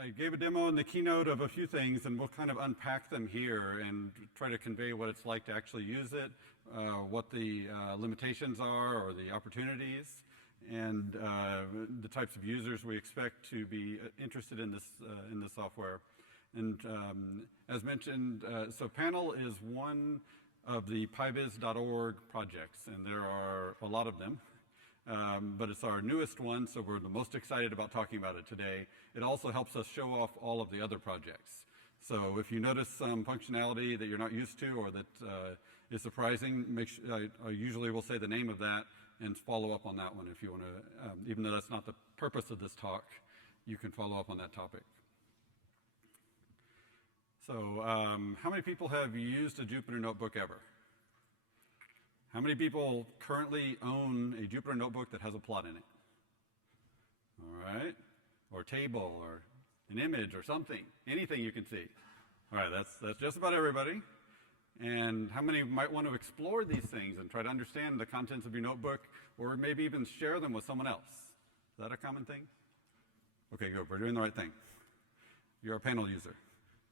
I gave a demo in the keynote of a few things, and we'll kind of unpack them here and try to convey what it's like to actually use it, what the limitations are or the opportunities, and the types of users we expect to be interested in this software. And as mentioned, so Panel is one of the pybiz.org projects, and there are a lot of them. But it's our newest one, so we're the most excited about talking about it today. It also helps us show off all of the other projects. So if you notice some functionality that you're not used to or that is surprising, I usually will say the name of that and follow up on that one if you want to, even though that's not the purpose of this talk, you can follow up on that topic. So how many people have used a Jupyter Notebook ever? How many people currently own a Jupyter Notebook that has a plot in it? All right, or a table, or an image, or something, anything you can see. All right, that's just about everybody. And how many might want to explore these things and try to understand the contents of your notebook, or maybe even share them with someone else? Is that a common thing? Okay, good, we're doing the right thing. You're a panel user.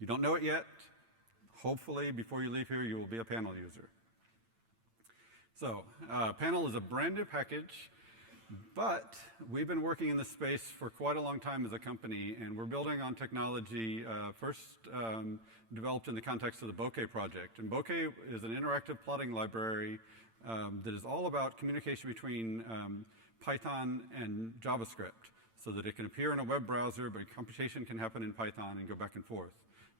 You don't know it yet. Hopefully, before you leave here, you will be a panel user. So, Panel is a brand new package, but we've been working in this space for quite a long time as a company, and we're building on technology first developed in the context of the Bokeh project. And Bokeh is an interactive plotting library that is all about communication between Python and JavaScript, so that it can appear in a web browser, but computation can happen in Python and go back and forth.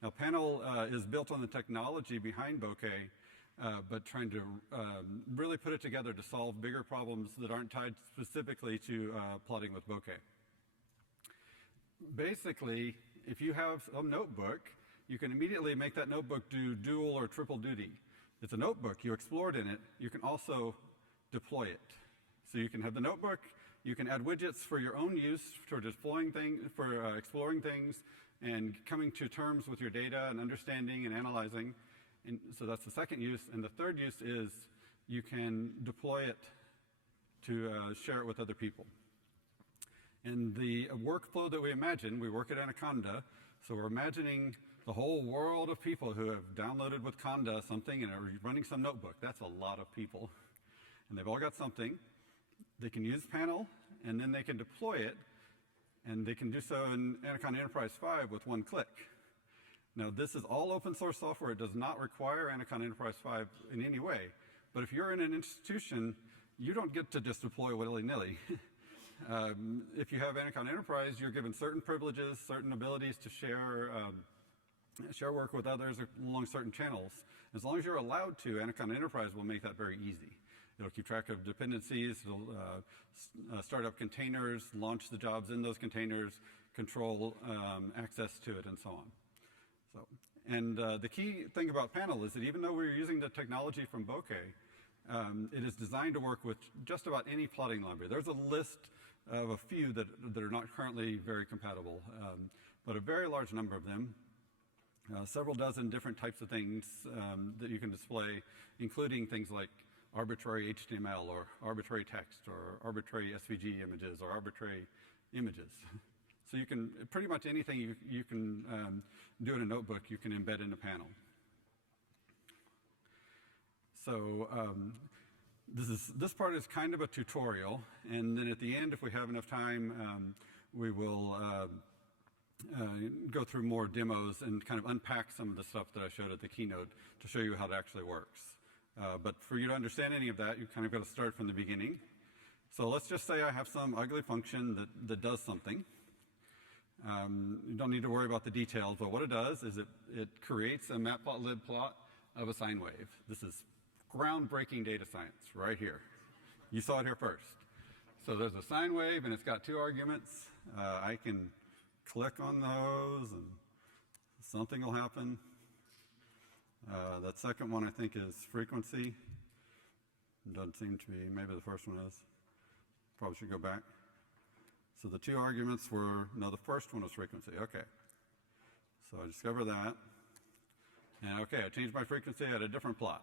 Now, Panel is built on the technology behind Bokeh, but trying to really put it together to solve bigger problems that aren't tied specifically to plotting with Bokeh. Basically, if you have a notebook, you can immediately make that notebook do dual or triple duty. It's a notebook, you explored in it, you can also deploy it. So you can have the notebook, you can add widgets for your own use for deploying things, for exploring things, and coming to terms with your data and understanding and analyzing. And so that's the second use. And the third use is you can deploy it to share it with other people. And the workflow that we imagine, we work at Anaconda, so we're imagining the whole world of people who have downloaded with Conda something and are running some notebook. That's a lot of people. And they've all got something. They can use Panel, and then they can deploy it, and they can do so in Anaconda Enterprise 5 with one click. Now, this is all open source software. It does not require Anaconda Enterprise 5 in any way. But if you're in an institution, you don't get to just deploy willy-nilly. If you have Anaconda Enterprise, you're given certain privileges, certain abilities to share work with others along certain channels. As long as you're allowed to, Anaconda Enterprise will make that very easy. It'll keep track of dependencies, it'll start up containers, launch the jobs in those containers, control access to it, and so on. So, and the key thing about Panel is that even though we're using the technology from Bokeh, it is designed to work with just about any plotting library. There's a list of a few that are not currently very compatible, but a very large number of them. Several dozen different types of things that you can display, including things like arbitrary HTML or arbitrary text or arbitrary SVG images or arbitrary images. So you can, pretty much anything you can do in a notebook, you can embed in a Panel. So this part is kind of a tutorial, and then at the end, if we have enough time, we will go through more demos and kind of unpack some of the stuff that I showed at the keynote to show you how it actually works. But for you to understand any of that, you kind of got to start from the beginning. So let's just say I have some ugly function that does something. You don't need to worry about the details, but what it does is it creates a matplotlib plot of a sine wave. This is groundbreaking data science right here. You saw it here first. So there's a sine wave, and it's got two arguments. I can click on those, and something will happen. That second one, I think, is frequency. It doesn't seem to be. Maybe the first one is. Probably should go back. So the two arguments were, no, the first one was frequency. Okay. So I discover that. And okay, I changed my frequency. I had a different plot.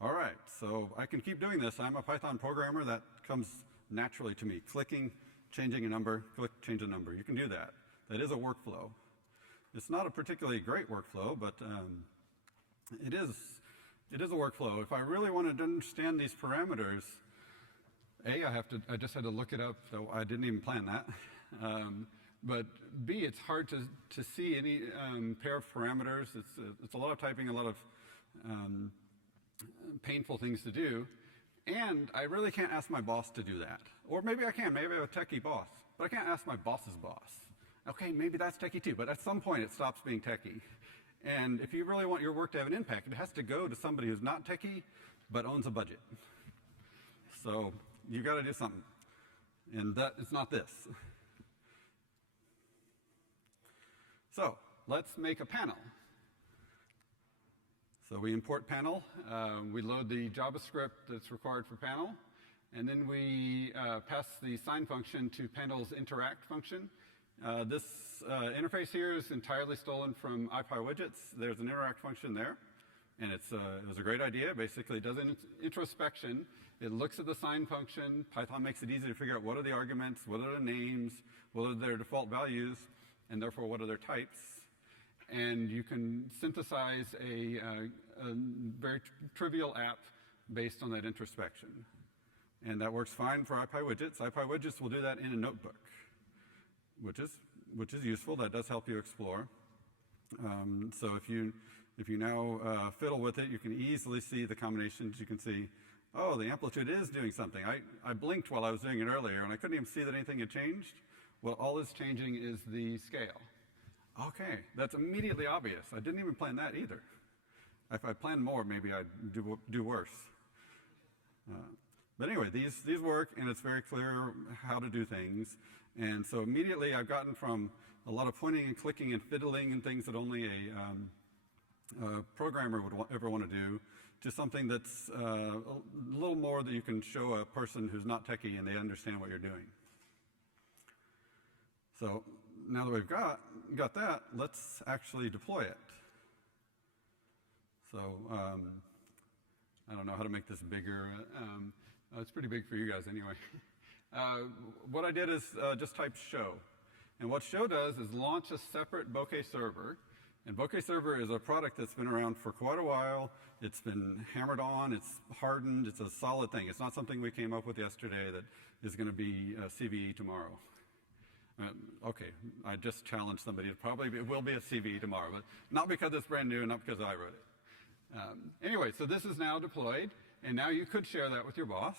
All right, so I can keep doing this. I'm a Python programmer. That comes naturally to me. Clicking, changing a number, click, change a number. You can do that. That is a workflow. It's not a particularly great workflow, but it is a workflow. If I really wanted to understand these parameters, I just had to look it up, though I didn't even plan that. But B, it's hard to see any pair of parameters. It's a lot of typing, a lot of painful things to do. And I really can't ask my boss to do that. Or maybe I can. Maybe I have a techie boss. But I can't ask my boss's boss. Okay, maybe that's techie too. But at some point, it stops being techie. And if you really want your work to have an impact, it has to go to somebody who's not techie, but owns a budget. So you got to do something. And that it's not this. So let's make a panel. So we import panel. We load the JavaScript that's required for panel. And then we pass the sign function to panel's interact function. This interface here is entirely stolen from IPyWidgets. There's an interact function there. And it was a great idea. Basically, it does an introspection. It looks at the sign function. Python makes it easy to figure out what are the arguments, what are the names, what are their default values, and therefore what are their types. And you can synthesize a very trivial app based on that introspection. And that works fine for IPyWidgets. IPyWidgets will do that in a notebook, which is useful. That does help you explore. So if you now fiddle with it, you can easily see the combinations. You can see, oh, the amplitude is doing something. I blinked while I was doing it earlier, and I couldn't even see that anything had changed. Well, all that's changing is the scale. Okay, that's immediately obvious. I didn't even plan that either. If I planned more, maybe I'd do worse. But anyway, these work, and it's very clear how to do things. And so immediately I've gotten from a lot of pointing and clicking and fiddling and things that only a programmer would ever want to do, to something that's a little more that you can show a person who's not techie and they understand what you're doing. So now that we've got that, let's actually deploy it. So I don't know how to make this bigger. It's pretty big for you guys anyway. What I did is just type show. And what show does is launch a separate Bokeh server. And Bokeh server is a product that's been around for quite a while. It's been hammered on, it's hardened, it's a solid thing. It's not something we came up with yesterday that is going to be CVE tomorrow. Okay, I just challenged somebody. It will be a CVE tomorrow, but not because it's brand new and not because I wrote it. Anyway, so this is now deployed, and now you could share that with your boss.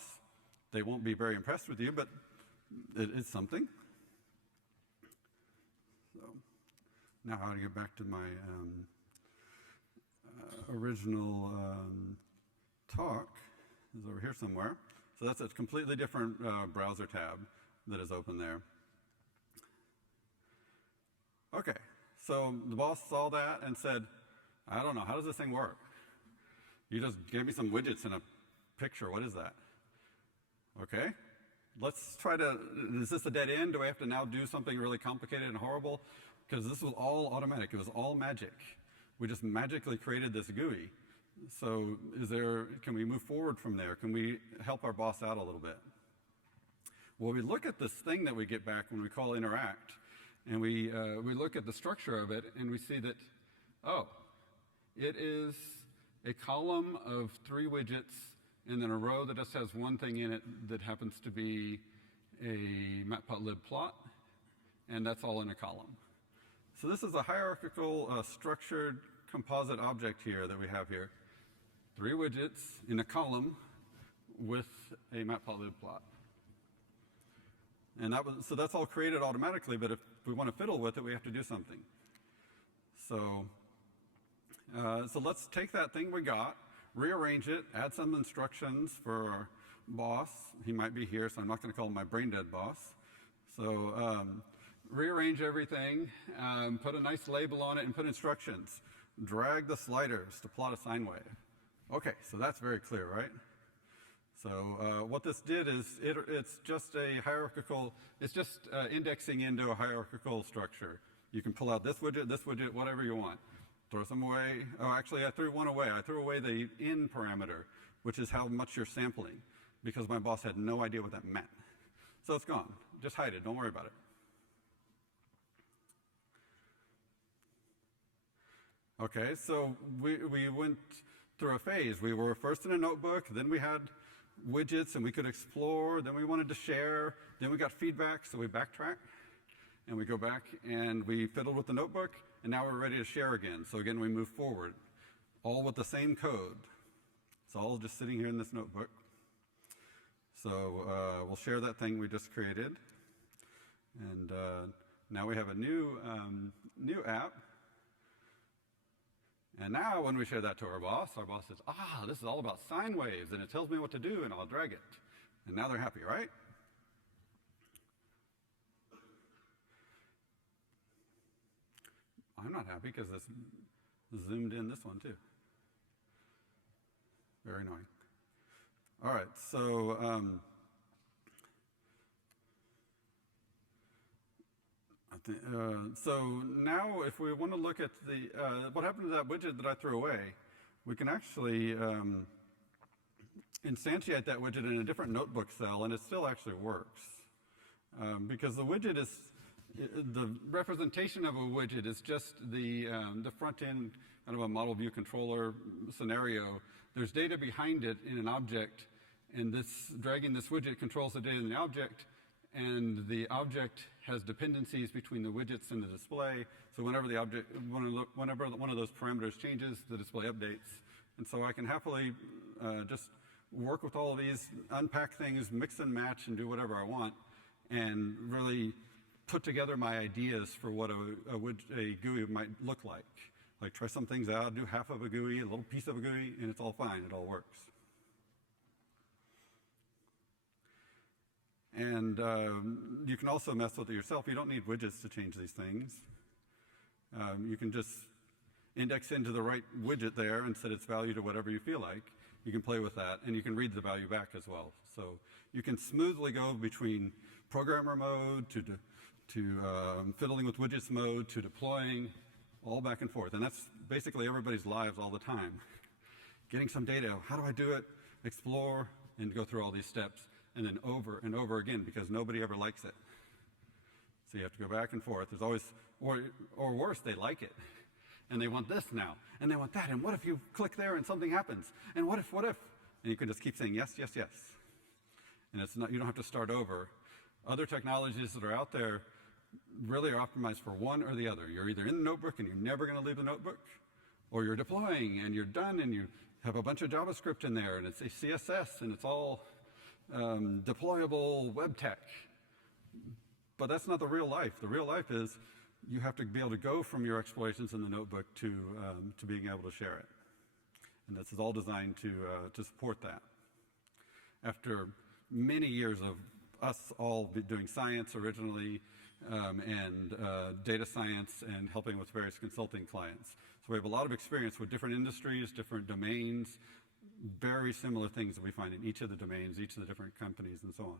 They won't be very impressed with you, but it is something. So now how to get back to my original talk is over here somewhere. So that's a completely different browser tab that is open there. Okay, so the boss saw that and said, I don't know, how does this thing work? You just gave me some widgets and a picture, what is that? Okay, let's try to, is this a dead end? Do I have to now do something really complicated and horrible? Because this was all automatic, it was all magic. We just magically created this GUI. So can we move forward from there? Can we help our boss out a little bit? Well, we look at this thing that we get back when we call interact, and we look at the structure of it, and we see that, oh, it is a column of 3 widgets, and then a row that just has one thing in it that happens to be a matplotlib plot, and that's all in a column. So this is a hierarchical structured composite object here that we have here. 3 widgets in a column with a matplotlib plot. And so that's all created automatically, but if we want to fiddle with it, we have to do something. So let's take that thing we got, rearrange it, add some instructions for our boss. He might be here, so I'm not going to call him my brain dead boss. So rearrange everything, put a nice label on it, and put instructions. Drag the sliders to plot a sine wave. Okay, so that's very clear, right? So what this did is it's just a hierarchical, it's just indexing into a hierarchical structure. You can pull out this widget, whatever you want. Throw some away. Oh, actually, I threw one away. I threw away the in parameter, which is how much you're sampling, because my boss had no idea what that meant. So it's gone. Just hide it. Don't worry about it. Okay, so we went through a phase. We were first in a notebook, then we had widgets and we could explore, then we wanted to share, then we got feedback, so we backtrack and we go back and we fiddled with the notebook, and now we're ready to share again. So again, we move forward, all with the same code. It's all just sitting here in this notebook. So we'll share that thing we just created. And now we have a new app. And now when we share that to our boss says, this is all about sine waves, and it tells me what to do, and I'll drag it. And now they're happy, right? I'm not happy because this zoomed in this one too. Very annoying. All right, so so now if we want to look at what happened to that widget that I threw away, we can actually instantiate that widget in a different notebook cell, and it still actually works. Because the widget is, the representation of a widget is just the front end, kind of a model view controller scenario. There's data behind it in an object, and dragging this widget controls the data in the object, and the object has dependencies between the widgets and the display. So whenever whenever one of those parameters changes, the display updates. And so I can happily just work with all of these, unpack things, mix and match, and do whatever I want, and really put together my ideas for what a GUI might look like. Like try some things out, do half of a GUI, a little piece of a GUI, and it's all fine, it all works. And you can also mess with it yourself. You don't need widgets to change these things. You can just index into the right widget there and set its value to whatever you feel like. You can play with that, and you can read the value back as well. So you can smoothly go between programmer mode to fiddling with widgets mode to deploying, all back and forth. And that's basically everybody's lives all the time. Getting some data, how do I do it? Explore, and go through all these steps. And then over and over again, because nobody ever likes it. So you have to go back and forth. There's always, or worse, they like it. And they want this now, and they want that, and what if you click there and something happens? And what if? And you can just keep saying yes, yes, yes. And you don't have to start over. Other technologies that are out there really are optimized for one or the other. You're either in the notebook and you're never going to leave the notebook, or you're deploying and you're done and you have a bunch of JavaScript in there and it's a CSS and it's all deployable web tech. But that's not the real life. The real life is you have to be able to go from your explorations in the notebook to being able to share it. And this is all designed to support that. After many years of us all doing science originally and data science and helping with various consulting clients. So we have a lot of experience with different industries, different domains, very similar things that we find in each of the domains, each of the different companies, and so on.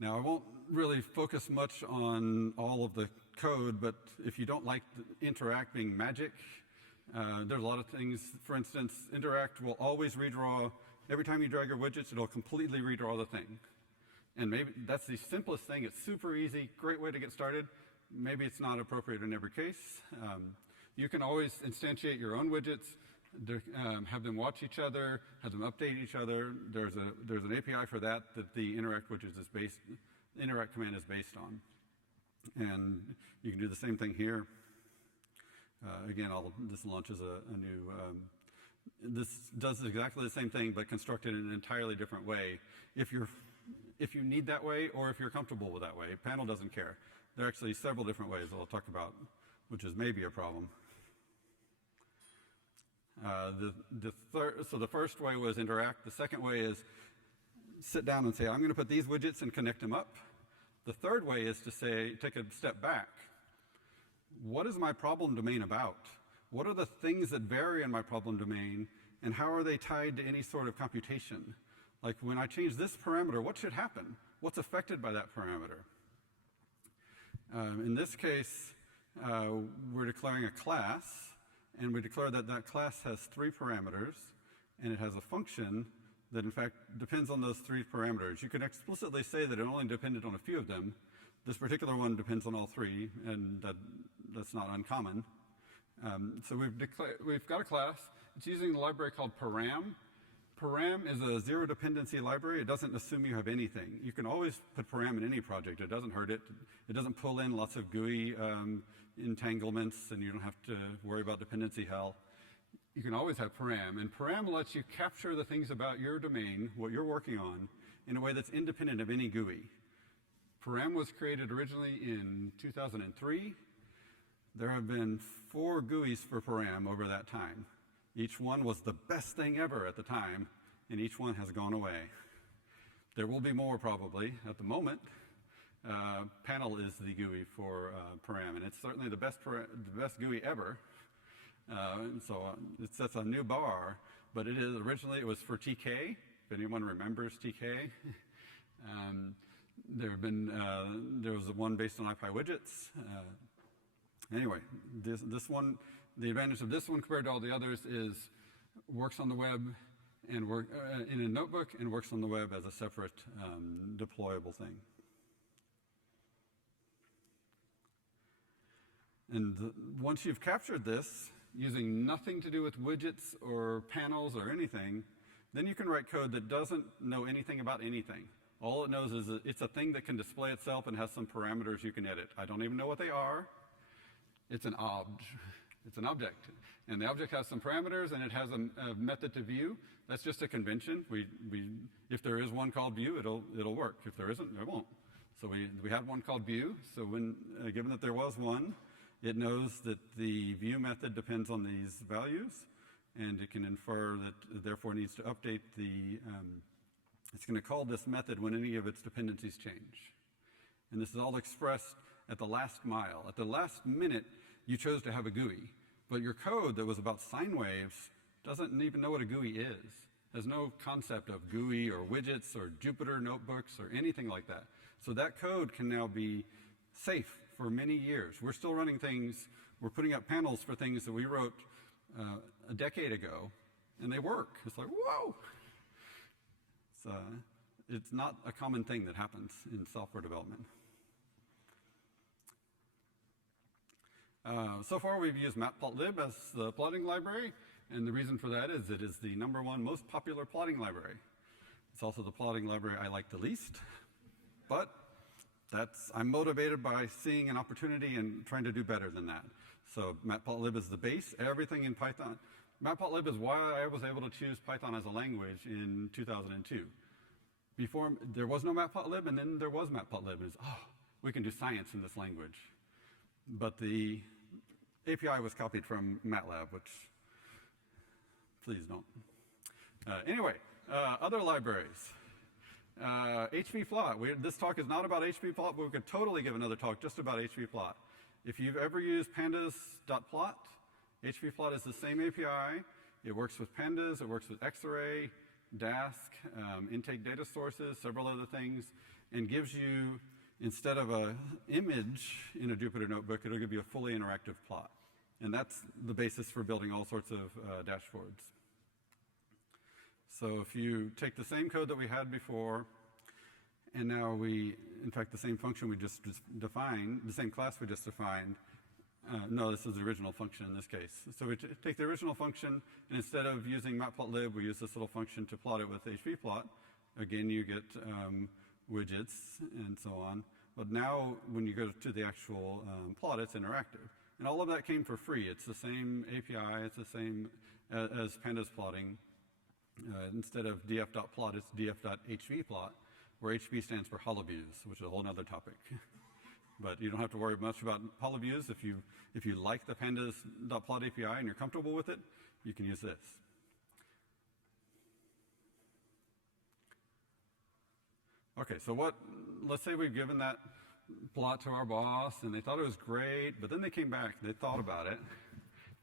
Now, I won't really focus much on all of the code, but if you don't like interact being magic, there's a lot of things. For instance, interact will always redraw. Every time you drag your widgets, it'll completely redraw the thing. And maybe that's the simplest thing. It's super easy, great way to get started. Maybe it's not appropriate in every case. You can always instantiate your own widgets, have them watch each other, have them update each other. There's an API for that the interact widget is interact command is based on. And you can do the same thing here. Again, this launches a new, this does exactly the same thing, but constructed in an entirely different way. If you need that way, or if you're comfortable with that way, panel doesn't care. There are actually several different ways that I'll talk about, which is maybe a problem. So the first way was interact. The second way is sit down and say, I'm going to put these widgets and connect them up. The third way is to say, take a step back. What is my problem domain about? What are the things that vary in my problem domain, and how are they tied to any sort of computation? Like when I change this parameter, what should happen? What's affected by that parameter? In this case, we're declaring a class, and we declare that that class has 3 parameters, and it has a function that in fact depends on those 3 parameters. You can explicitly say that it only depended on a few of them, This particular one depends on all three, and that's not uncommon. So we've got a class. It's using a library called param. Param is a zero dependency library. It doesn't assume you have anything. You can always put param in any project. It doesn't hurt it. It doesn't pull in lots of GUI entanglements, and you don't have to worry about dependency hell. You can always have param, and param lets you capture the things about your domain, what you're working on, in a way that's independent of any GUI. Param was created originally in 2003. There have been 4 GUIs for param over that time. Each one was the best thing ever at the time, and each one has gone away. There will be more probably. At the moment, Panel is the GUI for param, and it's certainly the best GUI ever. It sets a new bar, but originally it was for TK, if anyone remembers TK. There was one based on IPyWidgets. Anyway, this one, the advantage of this one compared to all the others is works on the web and in a notebook and works on the web as a separate deployable thing. And once you've captured this, using nothing to do with widgets or panels or anything, then you can write code that doesn't know anything about anything. All it knows is that it's a thing that can display itself and has some parameters you can edit. I don't even know what they are. It's an object. And the object has some parameters, and it has a method to view. That's just a convention. If there is one called view, it'll work. If there isn't, it won't. So we had one called view. So when given that there was one, it knows that the view method depends on these values, and it can infer that it therefore needs to update it's going to call this method when any of its dependencies change. And this is all expressed at the last mile. At the last minute, you chose to have a GUI, but your code that was about sine waves doesn't even know what a GUI is. Has no concept of GUI or widgets or Jupyter notebooks or anything like that. So that code can now be safe for many years. We're still running things, we're putting up panels for things that we wrote a decade ago, and they work. It's like, whoa! It's not a common thing that happens in software development. So far, we've used matplotlib as the plotting library, and the reason for that is it is the #1 most popular plotting library. It's also the plotting library I like the least, but I'm motivated by seeing an opportunity and trying to do better than that. So matplotlib is the base, everything in Python. Matplotlib is why I was able to choose Python as a language in 2002. Before, there was no matplotlib, and then there was matplotlib. We can do science in this language. But the API was copied from MATLAB, which, please don't. Anyway, other libraries. HPplot. This talk is not about HPplot, but we could totally give another talk just about HPplot. If you've ever used pandas.plot, HPplot is the same API. It works with pandas, it works with Xarray, Dask, intake data sources, several other things, and gives you, instead of an image in a Jupyter notebook, it'll give you a fully interactive plot. And that's the basis for building all sorts of dashboards. So if you take the same code that we had before, and now in fact, the same function we just defined, the same class we just defined, no, this is the original function in this case. So we take the original function, and instead of using matplotlib, we use this little function to plot it with HPplot. Again, you get widgets and so on. But now, when you go to the actual plot, it's interactive. And all of that came for free. It's the same API. It's the same as pandas plotting. Instead of df.plot, it's df.hvplot, where HV stands for holoviews, which is a whole other topic. But you don't have to worry much about holoviews. If you like the pandas.plot API and you're comfortable with it, you can use this. Okay, so let's say we've given that plot to our boss, and they thought it was great, but then they came back, they thought about it.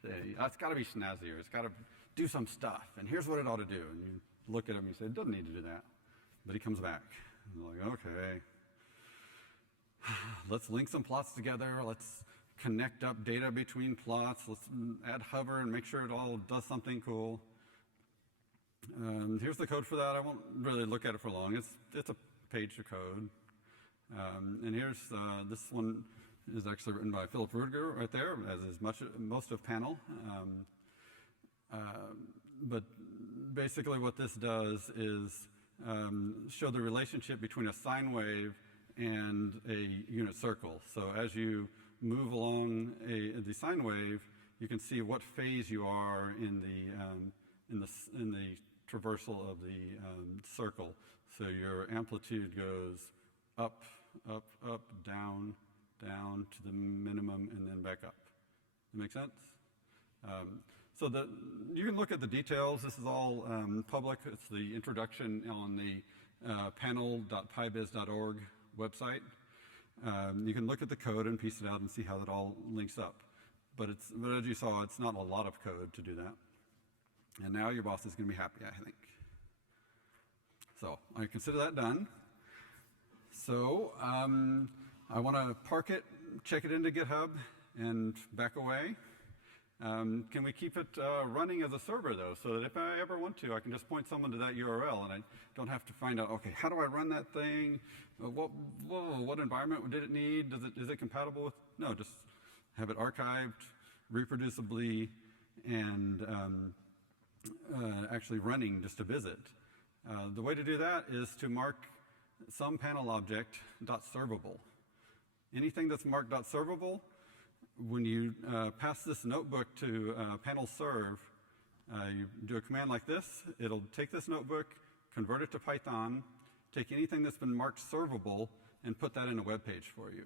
It's got to be snazzier. It's got to do some stuff, and here's what it ought to do. And you look at him and you say, it doesn't need to do that. But he comes back. And you're like, okay. Let's link some plots together. Let's connect up data between plots. Let's add hover and make sure it all does something cool. Here's the code for that. I won't really look at it for long. It's a page of code. And here's this one is actually written by Philip Rudiger right there, as is most of panel. But basically what this does is show the relationship between a sine wave and a unit circle. So as you move along the sine wave, you can see what phase you are in the traversal of the circle. So your amplitude goes up, up, up, down, down to the minimum, and then back up. Does that make sense? So you can look at the details. This is all public. It's the introduction on the panel.pybiz.org website. You can look at the code and piece it out and see how that all links up. But as you saw, it's not a lot of code to do that. And now your boss is going to be happy, I think. So I consider that done. So I want to park it, check it into GitHub, and back away. Can we keep it running as a server, though, so that if I ever want to, I can just point someone to that URL, and I don't have to find out, okay, how do I run that thing? What environment did it need? Is it compatible with? No, just have it archived reproducibly and actually running just to visit. The way to do that is to mark some panel object .servable. Anything that's marked .servable, when you pass this notebook to panel serve, you do a command like this. It'll take this notebook, convert it to Python, take anything that's been marked servable, and put that in a web page for you.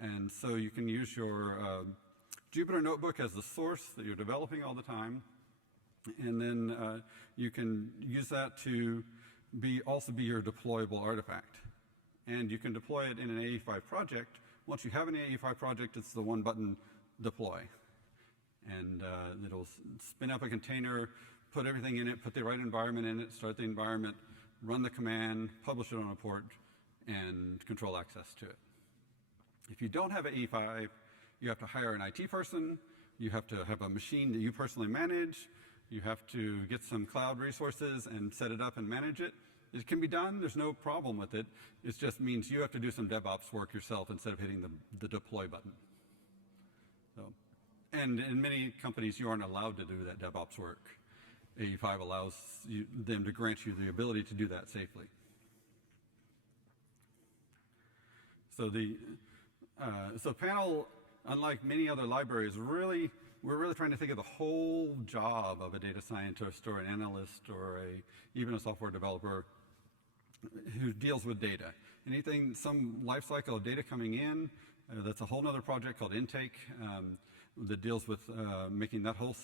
And so you can use your Jupyter notebook as the source that you're developing all the time. And then you can use that to also be your deployable artifact. And you can deploy it in an AE5 project. Once you have an AE5 project, it's the one button deploy. And it'll spin up a container, put everything in it, put the right environment in it, start the environment, run the command, publish it on a port, and control access to it. If you don't have an AE5, you have to hire an IT person, you have to have a machine that you personally manage, you have to get some cloud resources and set it up and manage it. It can be done, there's no problem with it. It just means you have to do some DevOps work yourself instead of hitting the deploy button. So, and in many companies, you aren't allowed to do that DevOps work. AE5 allows them to grant you the ability to do that safely. So panel, unlike many other libraries, we're really trying to think of the whole job of a data scientist or an analyst or even a software developer who deals with data. Some life cycle of data coming in, that's a whole other project called Intake that deals with making that whole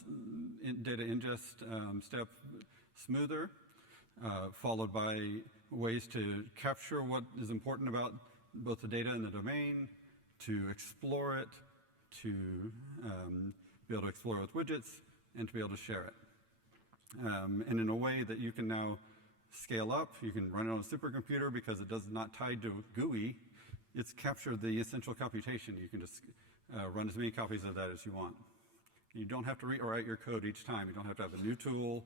data ingest step smoother, followed by ways to capture what is important about both the data and the domain, to explore it, to be able to explore with widgets, and to be able to share it. And in a way that you can now scale up. You can run it on a supercomputer because it does not tie to GUI. It's captured the essential computation. You can just run as many copies of that as you want. You don't have to rewrite your code each time. You don't have to have a new tool,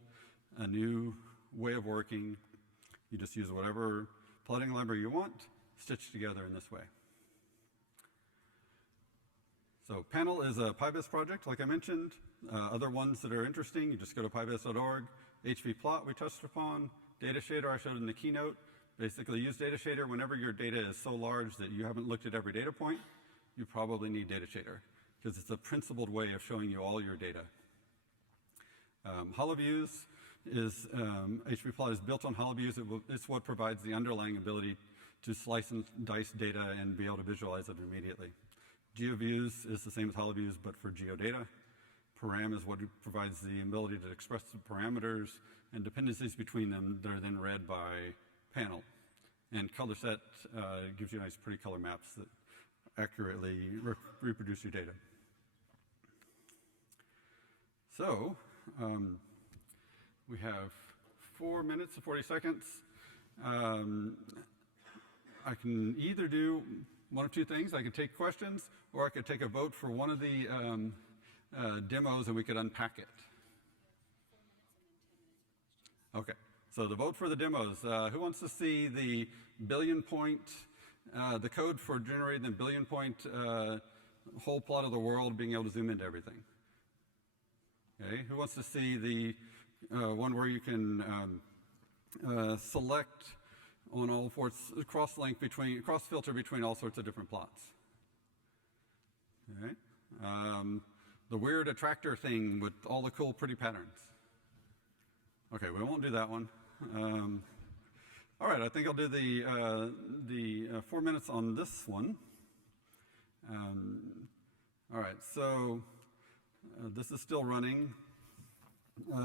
a new way of working. You just use whatever plotting library you want, stitched together in this way. So Panel is a PyBiz project, like I mentioned. Other ones that are interesting, you just go to pybiz.org. HVPlot we touched upon. Data Shader I showed in the keynote. Basically use Data Shader whenever your data is so large that you haven't looked at every data point. You probably need Data Shader because it's a principled way of showing you all your data. HoloViews is, HVPlot is built on HoloViews. It's what provides the underlying ability to slice and dice data and be able to visualize it immediately. GeoViews is the same as HoloViews, but for geodata. Param is what provides the ability to express the parameters and dependencies between them that are then read by Panel. And ColorSet gives you nice, pretty color maps that accurately reproduce your data. So we have 4 minutes and 40 seconds. I can either do one of two things. I could take questions, or I could take a vote for one of the demos and we could unpack it. 4 minutes and then 10 minutes for questions. Okay, so the vote for the demos. Who wants to see the billion point the code for generating the billion point whole plot of the world, being able to zoom into everything. Okay, who wants to see the one where you can select on all fours, cross filter between all sorts of different plots? Okay. The weird attractor thing with all the cool, pretty patterns. Okay, we won't do that one. All right, I think I'll do the 4 minutes on this one. All right, so this is still running.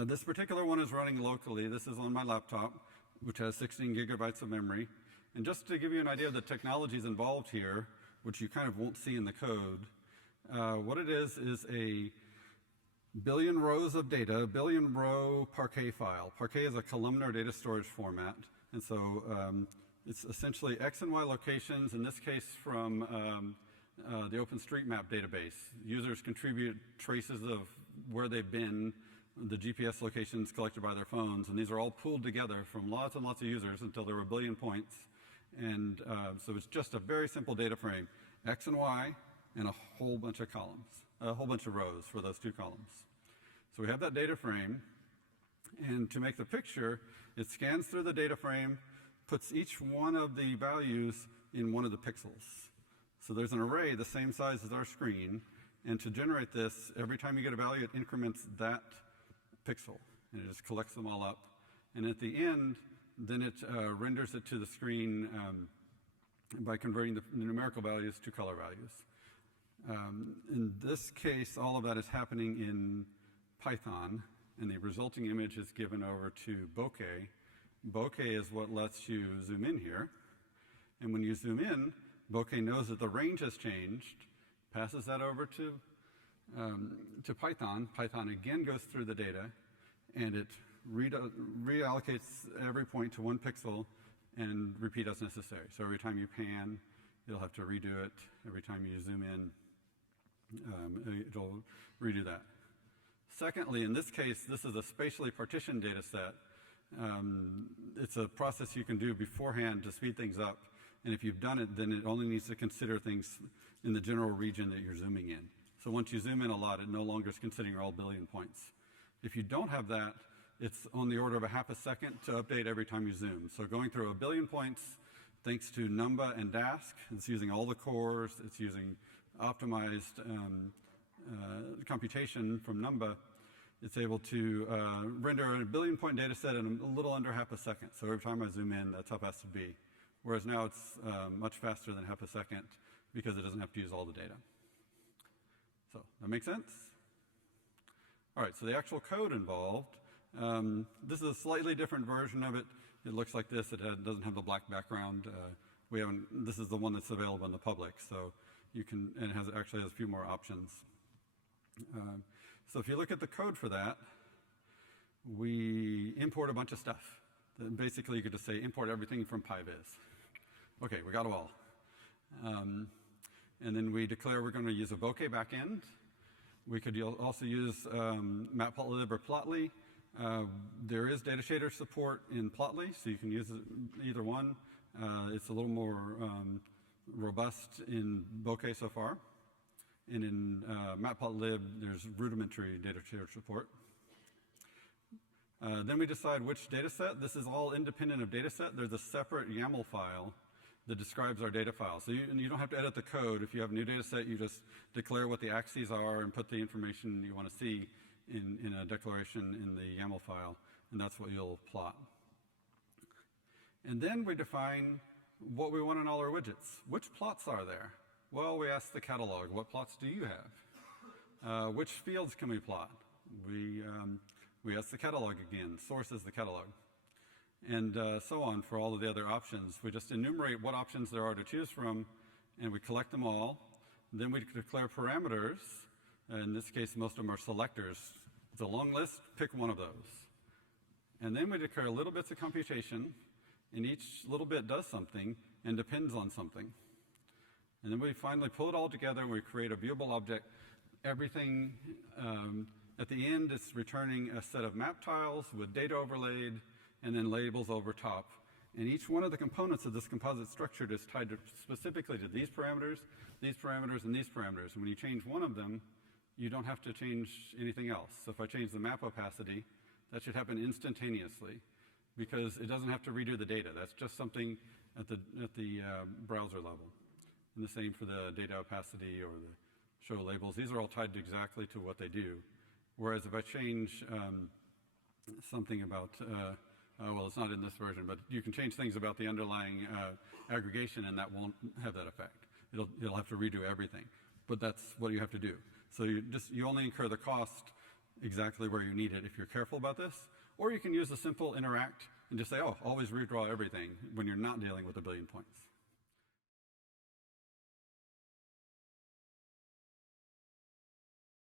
This particular one is running locally. This is on my laptop, which has 16 gigabytes of memory. And just to give you an idea of the technologies involved here, which you kind of won't see in the code, what it is a billion rows of data, a billion row Parquet file. Parquet is a columnar data storage format. And so it's essentially X and Y locations, in this case from the OpenStreetMap database. Users contribute traces of where they've been, the GPS locations collected by their phones, and these are all pooled together from lots and lots of users until there were a billion points. And so it's just a very simple data frame, X and Y, and a whole bunch of columns, a whole bunch of rows for those two columns. So we have that data frame, and to make the picture, it scans through the data frame, puts each one of the values in one of the pixels. So there's an array the same size as our screen, and to generate this, every time you get a value, it increments that pixel, and it just collects them all up. And at the end, then it renders it to the screen by converting the numerical values to color values. In this case, all of that is happening in Python, and the resulting image is given over to bokeh. Bokeh is what lets you zoom in here. And when you zoom in, bokeh knows that the range has changed, passes that over to Python. Python again goes through the data, and it reallocates every point to one pixel and repeat as necessary. So every time you pan, you'll have to redo it. Every time you zoom in, it'll redo that. Secondly, in this case, this is a spatially partitioned data set. It's a process you can do beforehand to speed things up. And if you've done it, then it only needs to consider things in the general region that you're zooming in. So once you zoom in a lot, it no longer is considering all billion points. If you don't have that, it's on the order of a half a second to update every time you zoom. So going through a billion points, thanks to Numba and Dask, it's using all the cores, it's using optimized computation from Numba. It's able to render a billion point data set in a little under half a second. So every time I zoom in, that's how fast it be. Whereas now it's much faster than half a second because it doesn't have to use all the data. So that makes sense? All right, so the actual code involved, this is a slightly different version of it. It looks like this. It doesn't have the black background. This is the one that's available in the public, so you can, and it actually has a few more options. So if you look at the code for that, we import a bunch of stuff. Then basically, you could just say import everything from PyViz. Okay, we got them all. And then we declare we're going to use a bokeh backend. We could also use Matplotlib or Plotly. There is data shader support in Plotly, so you can use either one. It's a little more robust in bokeh so far. And in Matplotlib, there's rudimentary data shader support. Then we decide which data set. This is all independent of data set. There's a separate YAML file that describes our data file. So you don't have to edit the code. If you have a new data set, you just declare what the axes are and put the information you want to see in a declaration in the YAML file, and that's what you'll plot. And then we define what we want in all our widgets. Which plots are there? Well, we ask the catalog, what plots do you have? Which fields can we plot? We ask the catalog again, source is the catalog. And so on for all of the other options. We just enumerate what options there are to choose from, and we collect them all. Then we declare parameters. In this case, most of them are selectors. It's a long list, pick one of those. And then we declare little bits of computation, and each little bit does something and depends on something. And then we finally pull it all together, and we create a viewable object. Everything, at the end, it's returning a set of map tiles with data overlaid, and then labels over top. And each one of the components of this composite structure is tied specifically to these parameters, and these parameters. And when you change one of them, you don't have to change anything else. So if I change the map opacity, that should happen instantaneously because it doesn't have to redo the data. That's just something at the browser level. And the same for the data opacity or the show labels. These are all tied exactly to what they do. Whereas if I change something about, well, it's not in this version, but you can change things about the underlying aggregation and that won't have that effect. It'll have to redo everything. But that's what you have to do. So you only incur the cost exactly where you need it if you're careful about this. Or you can use a simple interact and just say, oh, always redraw everything when you're not dealing with a billion points.